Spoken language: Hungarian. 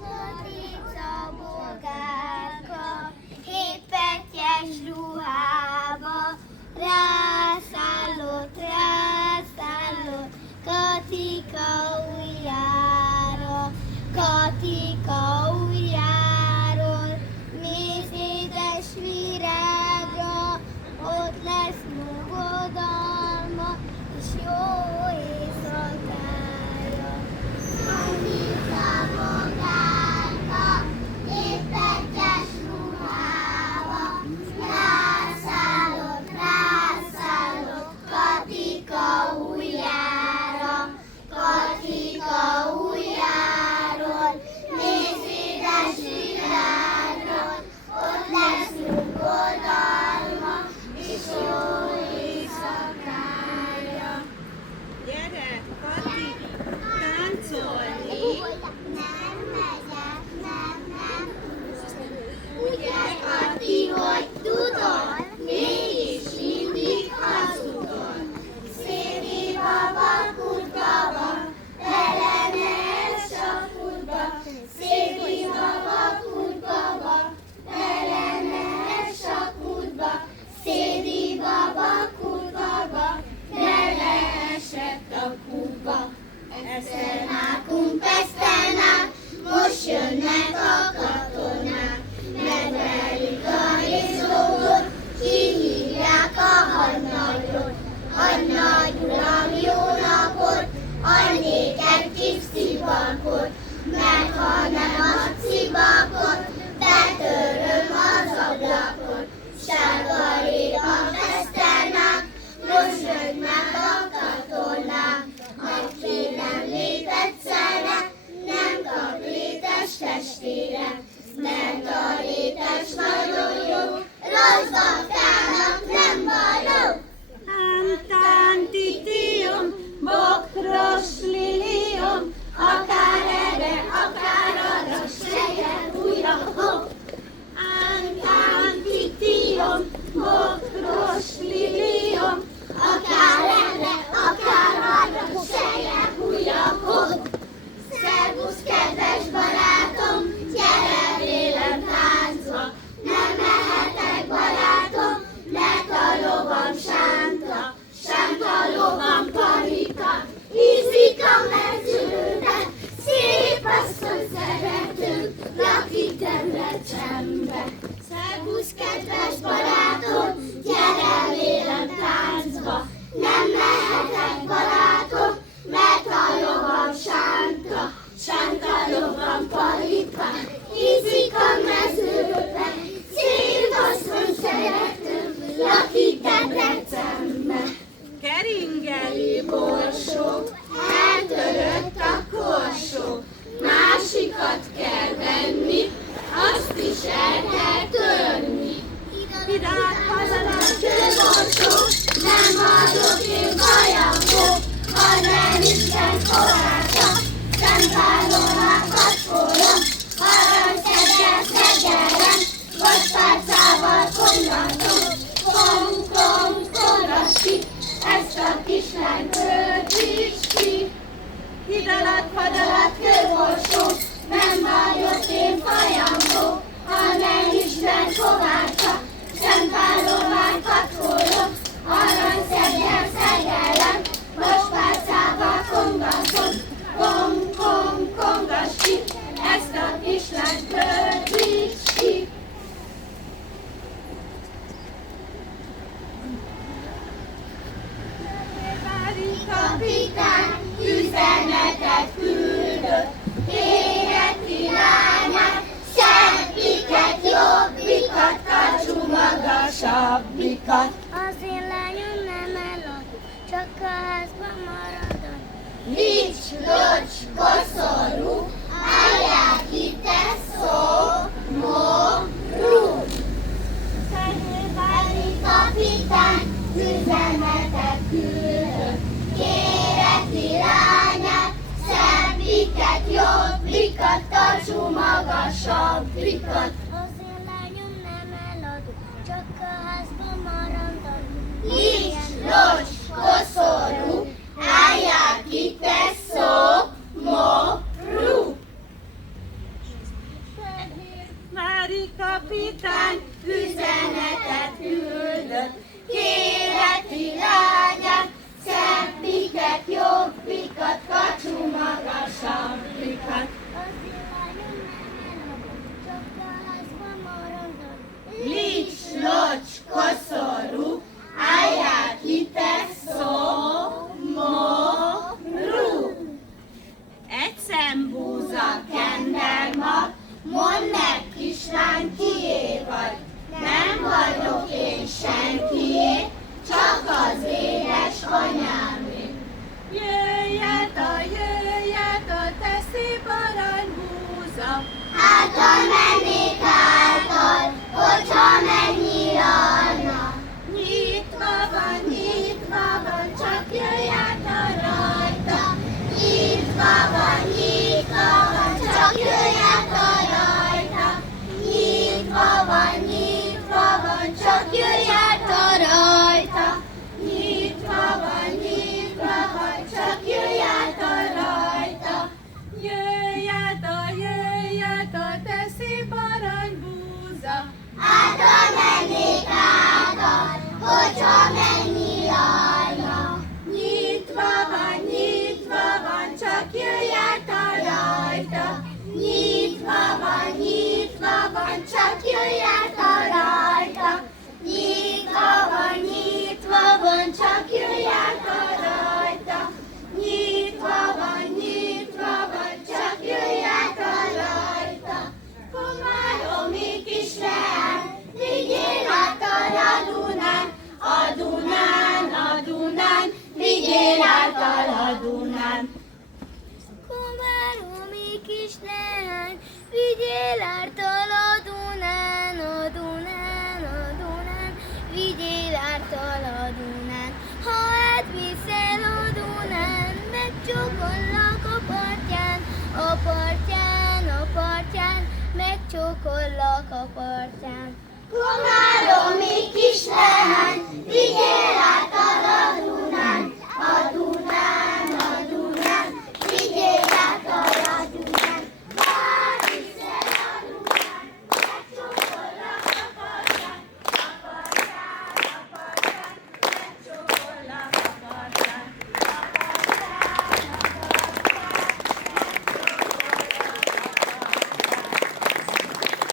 Katica bogárka, hétpetyes ruhába, rászállott, Katika ujjára, Katika ujjáról, mész édes virágra, ott lesz nyugodalma, és jó éjszakára. Katica bogárka, hétpetyes ruhába, rászállott, Katika ujjára, Katika ujjáról, nézz édes virágról, ott lesz nyugodalma, és jó éjszakára. Gyere, Kati, táncolni! Nem megyek, nem. Ugye, Kati, hogy tudod, mégis mindig hazudod. Szédi baba, kurbaba, bele ne ess a kútba. Szédi baba, kurbaba, bele ne ess a kútba. Szédi baba, kurbaba, bele esett a kútba. Esztenák, pesztenák, most jönnek a katonák. Megverik a hézlógot, kihívják a hadnagyot. Hadnagy uram, jó napot, adj néked kis szivakot, mert ha nem adsz szivakot, betöröm az ablakot. Sárga rég a peszternák, mosolyognak a katonák, mert ki nem lép egyszerre, nem kap rétes testére, mert a rétes nagyon jó, rossz baktának nem való. Tán-tán-titium, bokros lilium, akár erre, akár arra, seje újra, hopp! Tán-tán-titium, bokros lilium, Akár erre, akár arra, seje újra, hopp! Szervusz, kedves barátom, gyere vélem táncba. Nem mehetek, barátom, mert a lovam sánta. Sánta lovam Parika, ízik a mezőre. Szép asszony szeretünk, lakik Debrecenbe. Szervusz, kedves barátom, gyere vélem táncba. Nem mehetek, barátom, mert a lovam sánta. Sánta lovam Parika, ízik a mezőre. Szép asszony szeretünk, lakik Debrecenbe. keringeli borsó, Eltörött a korsó, másikat kell venni, azt is el kell törni. virág hazadat, Kőborsó, nem adok én bajamból, hanem Isten koráta, szempálomákat folyam, aranyszeggel szeggelem, vaspálcával kongatom, kongass ki, ezt a kislány töltíts ki. hid alatt, Fad alatt kőborsó, nem vagyok én fajamból, hanem Isten kovácsa, szempálomákat folyom, aranyszeggel szeggelem, vaspálcával kongatom, kongass ki, ezt a kislányt töltíts ki. Kapitán üzenetet küldött, kéreti lányát, szebbiket, jobbikat, karcsú magasabbikat. Az én lányom nem elad, csak a házban maradod. Nincs locs, koszorú, állják itt szomorú. Szegőbári kapitán üzenetet küldött, kéreti lányát, szebbiket, jobbikat, karcsú magasabbikat. Az én lányom nem elad, csak a házban maradod. Nincs locs, koszorú, állják itt szomorú. kapitány üzenetet küldött. Kéreti lányát, szebbiket, jobbikat, kacsú magasabbikat. Az ő lányom nem eladom, csak a házban maradom. Lics, locs, koszorú, állják ite szomorú. Egy szembúza kendermag, mondd meg, kislány, kié vagy? Nem vagyok én senkié, csak az édes anyámé. Jöjjed a te szép aranybúza, Által mennék által, hogyha megnyílna. nyitva van, csak jöjj át a rajta. Nyitva van, csak jöjj át a rajta. Nyitva van, csak jöjj át a rajta. Nyitva van, csak jöjj át a rajta. Jöjj át a te szép aranybúza. Által mennék által, hogyha megnyílna. Nyitva van, csak jöjj át a rajta. Nyitva van, csak jöjj át a rajta. Nyitva van, csak jöjj át a rajta. Nyitva van, csak jöjj át a rajta. Komáromi kis leány, vigyél által a Dunán, vigyél által a Dunán. Komáromi kis leány, vigyél által a Dunán, vigyél által a Dunán. Ha átviszel a Dunán, megcsókollak a partján, megcsókollak a partján. Komáromi kis leány,